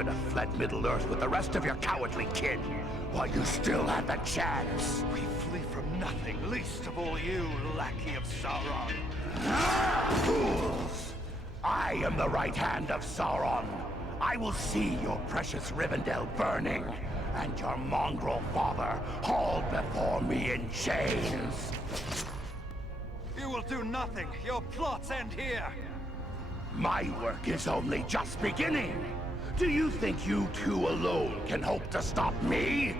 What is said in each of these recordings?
should have fled Middle-earth with the rest of your cowardly kin, while you still had the chance. We flee from nothing, least of all you, lackey of Sauron. Fools! I am the right hand of Sauron. I will see your precious Rivendell burning, and your mongrel father hauled before me in chains. You will do nothing. Your plots end here. My work is only just beginning. Do you think you two alone can hope to stop me?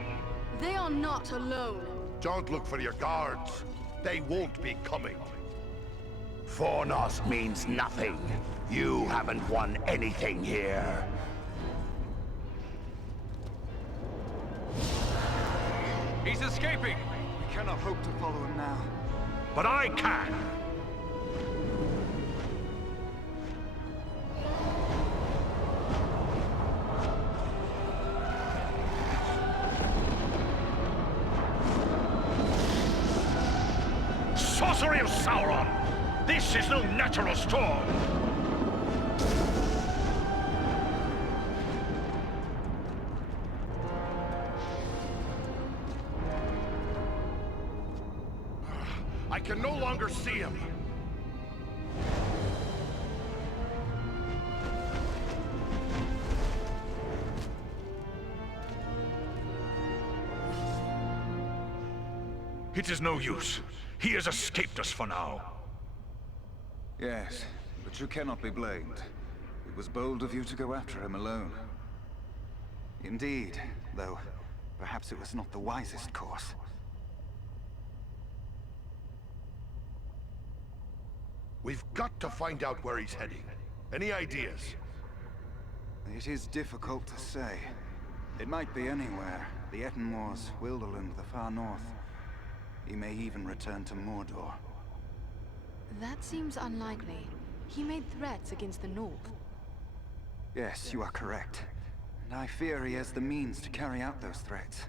They are not alone. Don't look for your guards. They won't be coming. Fornost means nothing. You haven't won anything here. He's escaping! We cannot hope to follow him now. But I can! Sorcery of Sauron! This is no natural storm! I can no longer see him. It is no use. He has escaped us for now. Yes, but you cannot be blamed. It was bold of you to go after him alone. Indeed, though perhaps it was not the wisest course. We've got to find out where he's heading. Any ideas? It is difficult to say. It might be anywhere. The Etten Wars, Wilderland, the far north. He may even return to Mordor. That seems unlikely. He made threats against the North. Yes, you are correct. And I fear he has the means to carry out those threats.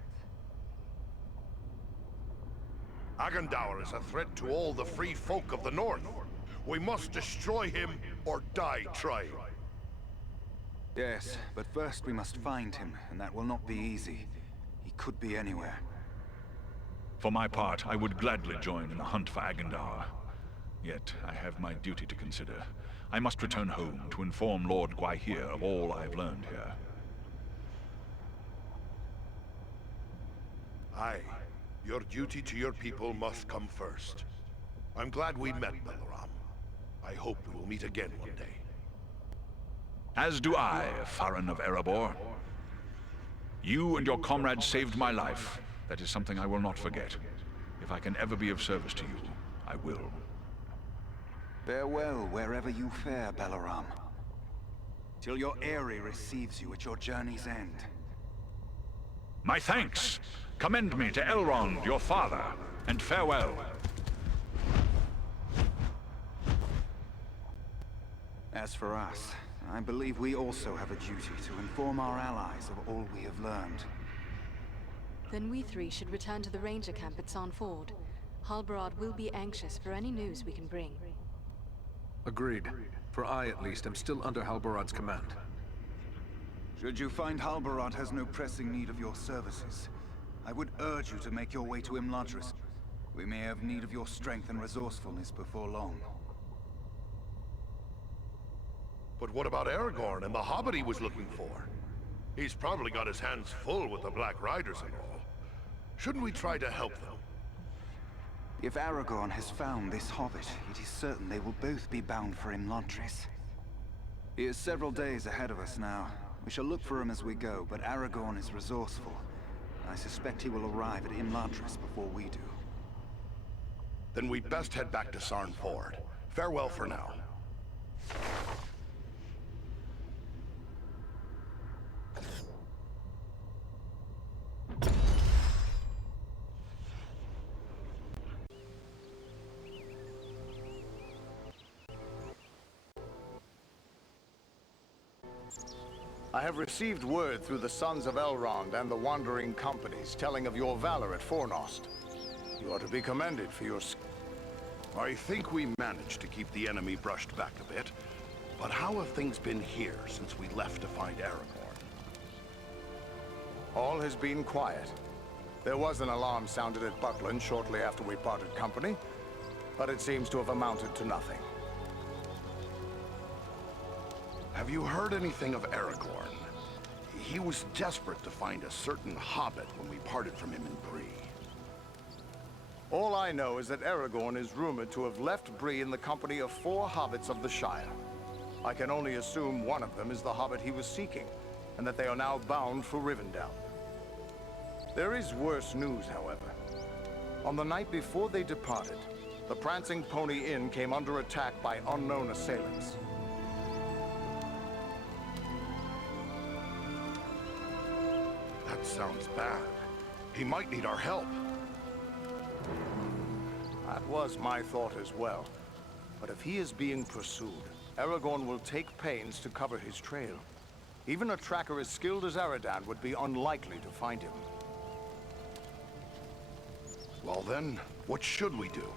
Agandauр is a threat to all the free folk of the North. We must destroy him or die trying. Yes, but first we must find him, and that will not be easy. He could be anywhere. For my part, I would gladly join in the hunt for Agandauр. Yet, I have my duty to consider. I must return home to inform Lord Gwaihir of all I have learned here. Aye. Your duty to your people must come first. I'm glad we met, Balaram. I hope we will meet again one day. As do I, Farron of Erebor. You and your comrades saved my life. That is something I will not forget. If I can ever be of service to you, I will. Farewell wherever you fare, Balaram. Till your Eyrie receives you at your journey's end. My thanks! Commend me to Elrond, your father, and farewell. As for us, I believe we also have a duty to inform our allies of all we have learned. Then we three should return to the ranger camp at Sanford. Halbarad will be anxious for any news we can bring. Agreed. For I, at least, am still under Halbarad's command. Should you find Halbarad has no pressing need of your services, I would urge you to make your way to Imladris. We may have need of your strength and resourcefulness before long. But what about Aragorn and the hobbit he was looking for? He's probably got his hands full with the Black Riders and all. Shouldn't we try to help them? If Aragorn has found this hobbit, it is certain they will both be bound for Imladris. He is several days ahead of us now. We shall look for him as we go, but Aragorn is resourceful. I suspect he will arrive at Imladris before we do. Then we'd best head back to Sarnford. Farewell for now. I have received word through the Sons of Elrond and the Wandering Companies telling of your valor at Fornost. You are to be commended for your... I think we managed to keep the enemy brushed back a bit. But how have things been here since we left to find Aragorn? All has been quiet. There was an alarm sounded at Buckland shortly after we parted company, but it seems to have amounted to nothing. Have you heard anything of Aragorn? He was desperate to find a certain hobbit when we parted from him in Bree. All I know is that Aragorn is rumored to have left Bree in the company of 4 hobbits of the Shire. I can only assume one of them is the hobbit he was seeking, and that they are now bound for Rivendell. There is worse news, however. On the night before they departed, the Prancing Pony Inn came under attack by unknown assailants. That sounds bad. He might need our help. That was my thought as well. But if he is being pursued, Aragorn will take pains to cover his trail. Even a tracker as skilled as Aradan would be unlikely to find him. Well then, what should we do?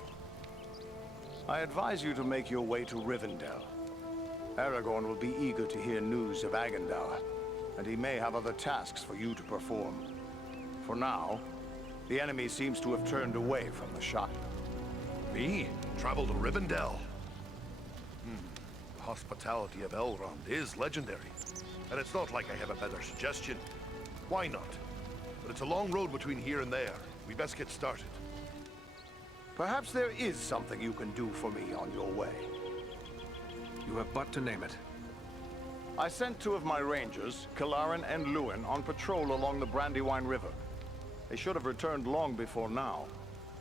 I advise you to make your way to Rivendell. Aragorn will be eager to hear news of Agandauр, and he may have other tasks for you to perform. For now, the enemy seems to have turned away from the Shire. Me? Travel to Rivendell? The hospitality of Elrond is legendary. And it's not like I have a better suggestion. Why not? But it's a long road between here and there. We best get started. Perhaps there is something you can do for me on your way. You have but to name it. I sent 2 of my rangers, Kilaran and Lewin, on patrol along the Brandywine River. They should have returned long before now.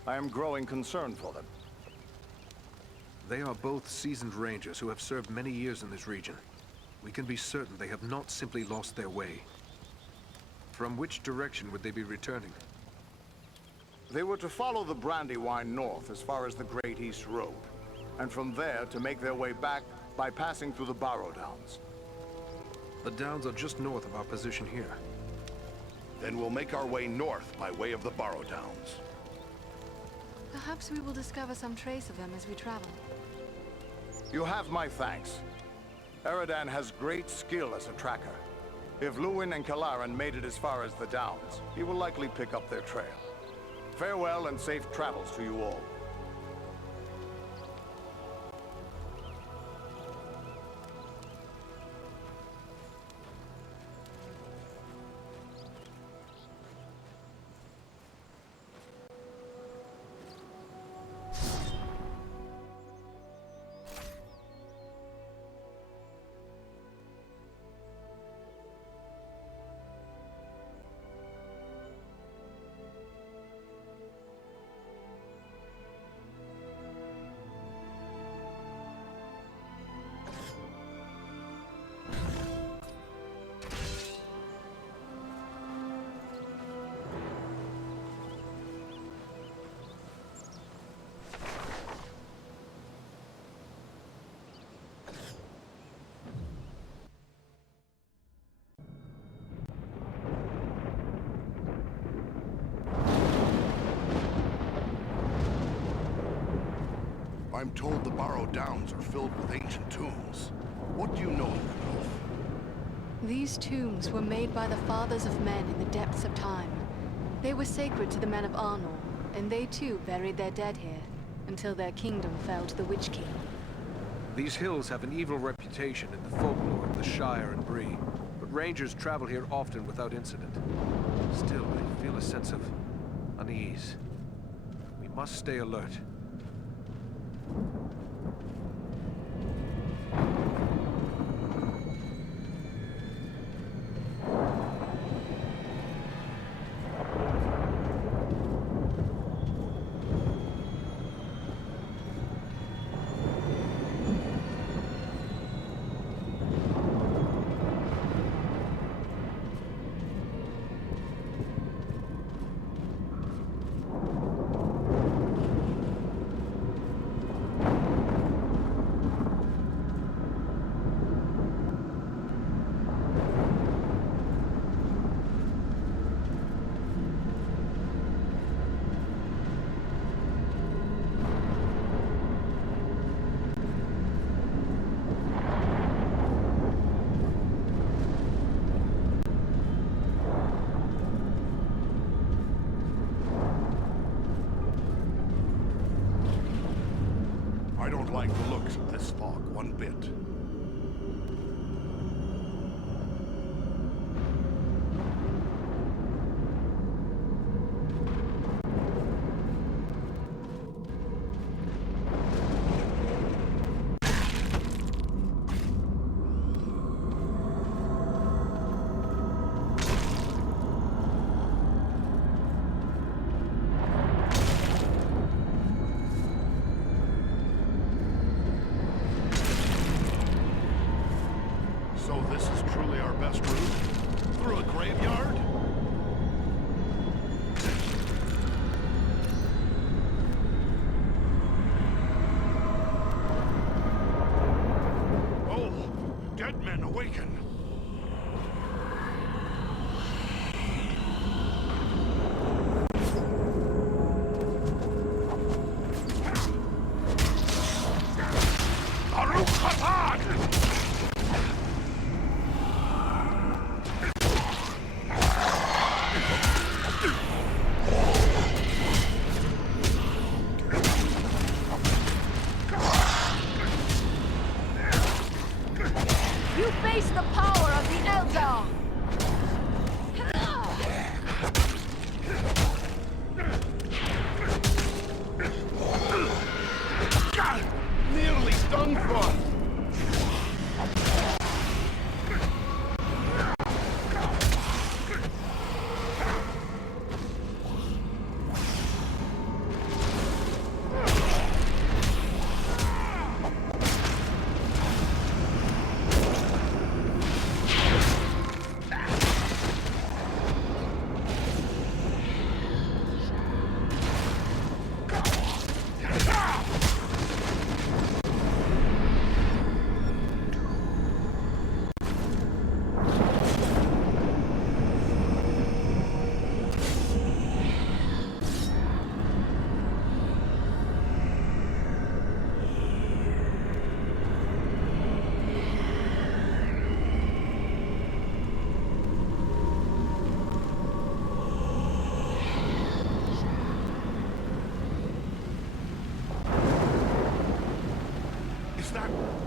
I am growing concerned for them. They are both seasoned rangers who have served many years in this region. We can be certain they have not simply lost their way. From which direction would they be returning? They were to follow the Brandywine north as far as the Great East Road, and from there to make their way back by passing through the Barrow Downs. The downs are just north of our position here. Then we'll make our way north by way of the Barrow Downs. Perhaps we will discover some trace of them as we travel. You have my thanks. Aradan has great skill as a tracker. If Lewin and Kilaran made it as far as the Downs, he will likely pick up their trail. Farewell and safe travels to you all. I'm told the Barrow Downs are filled with ancient tombs. What do you know of them, Elf? These tombs were made by the fathers of men in the depths of time. They were sacred to the men of Arnor, and they too buried their dead here, until their kingdom fell to the Witch King. These hills have an evil reputation in the folklore of the Shire and Bree, but rangers travel here often without incident. Still, I feel a sense of unease. We must stay alert. like the looks of this fog one bit. So this is truly our best route? Through a graveyard? Oh, dead men awaken. Baruch Hatag! You face the power of the Eldar! Nearly done for!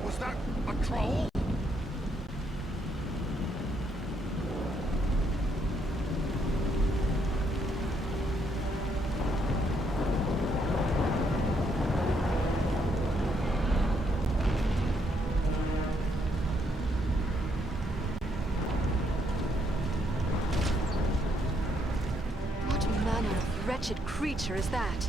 Was that a troll? What manner of wretched creature is that?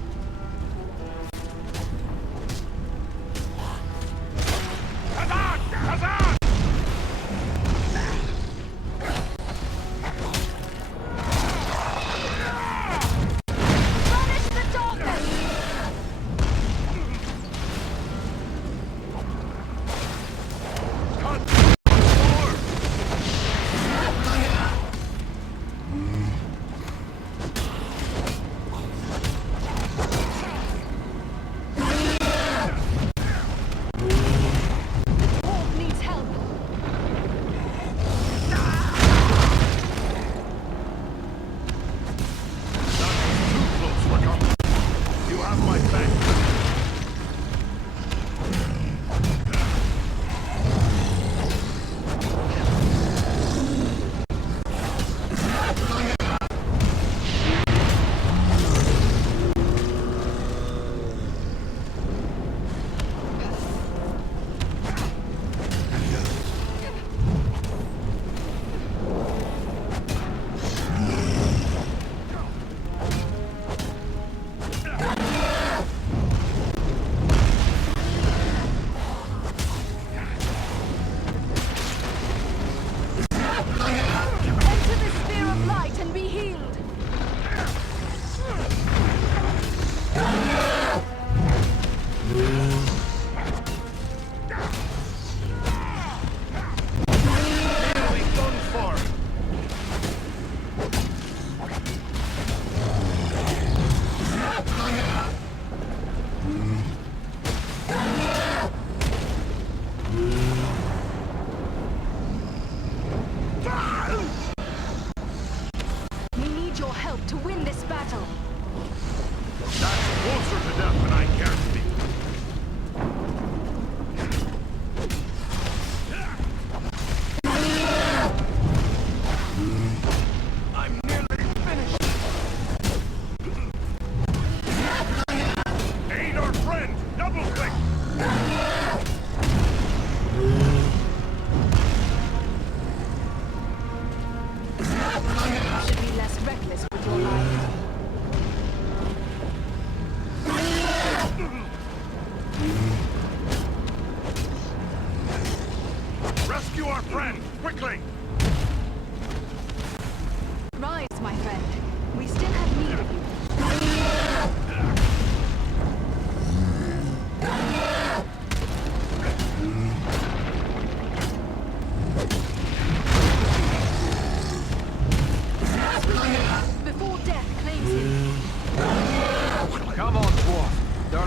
That's closer to death than I care to be.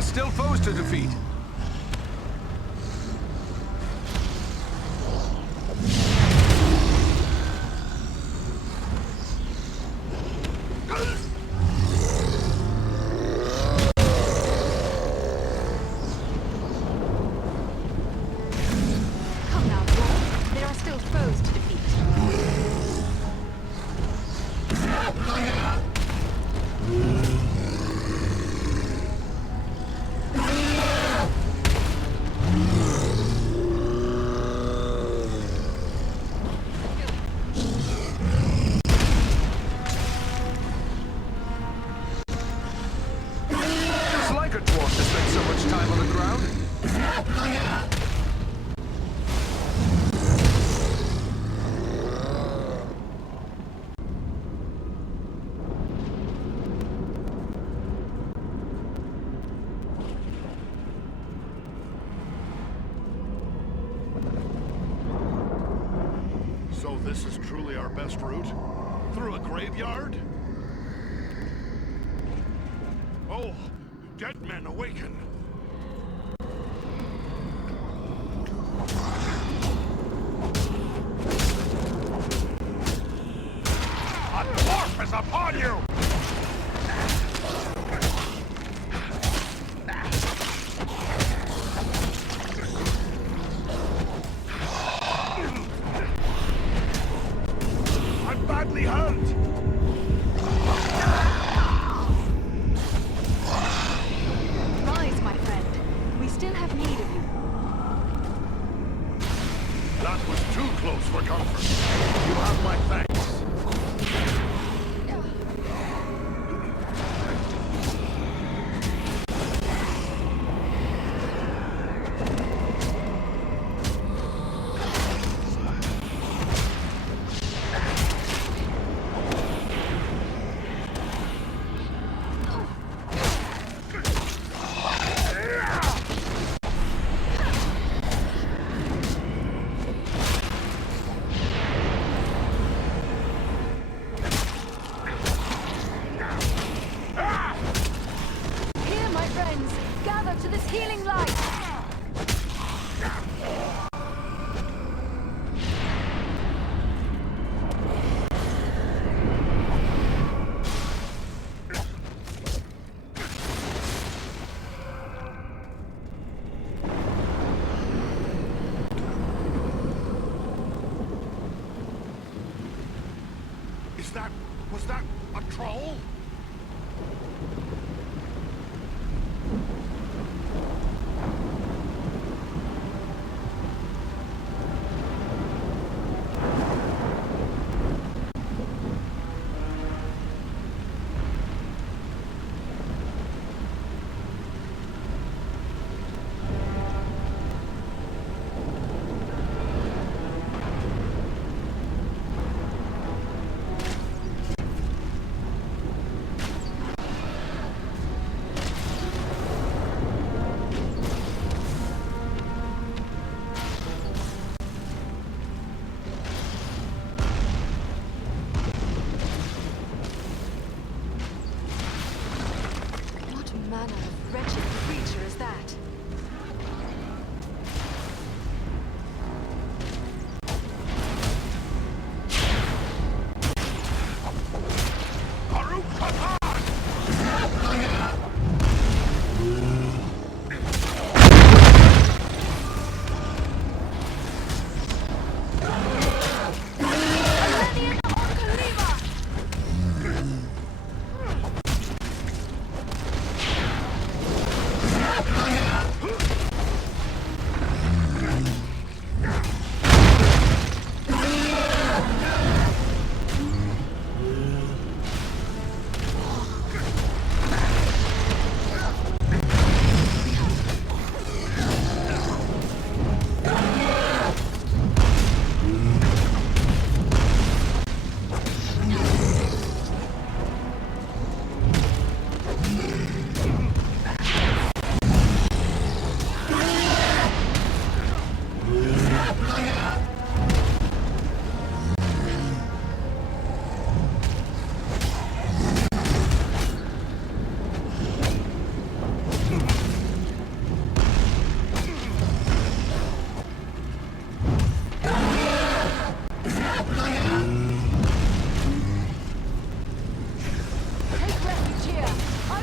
are still foes to defeat. Come now, dwarf. There are still foes to defeat. It's like a dwarf to spend so much time on the ground. So this is truly our best route? Through a graveyard? Oh, dead men awaken. A dwarf is upon you! I'm badly hurt! Rise, my friend. We still have need of you. That was too close for comfort. You have my thanks. Here, my friends. Gather to this healing light. Was that a troll?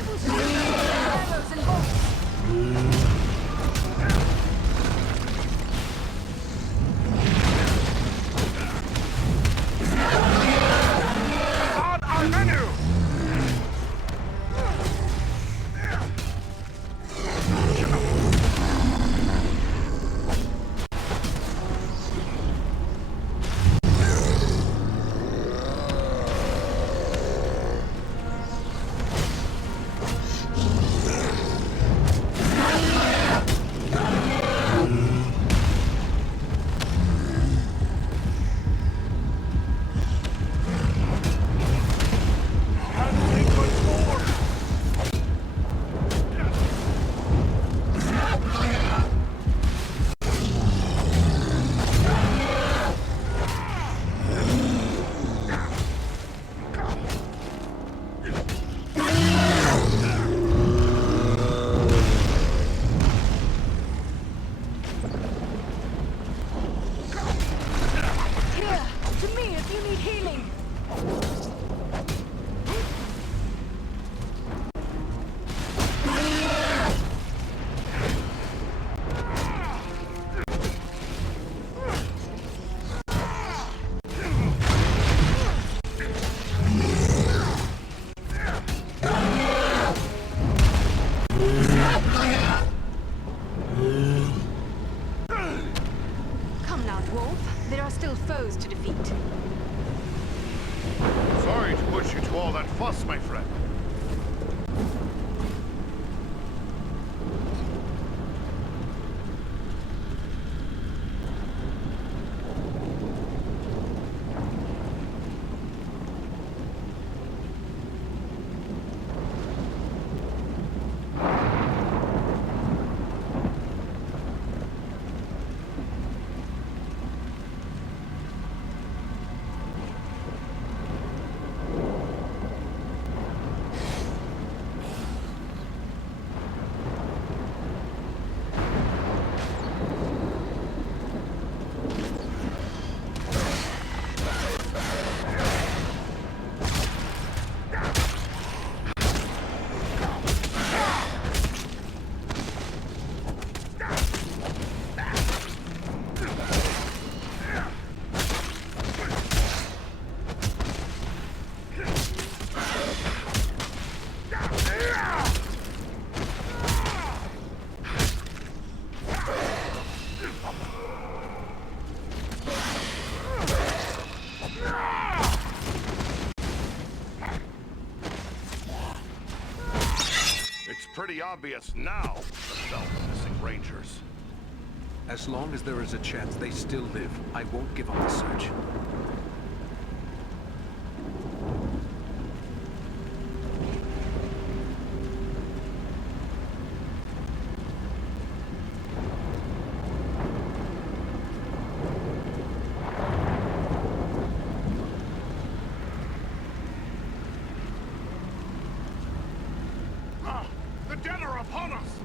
Arrows and bolts. On our menu! Here, to me if you need healing. Come now, dwarf. There are still foes to defeat. Sorry to put you to all that fuss, my friend. It's pretty obvious now about the missing Rangers. As long as there is a chance they still live, I won't give up the search. The dead are upon us!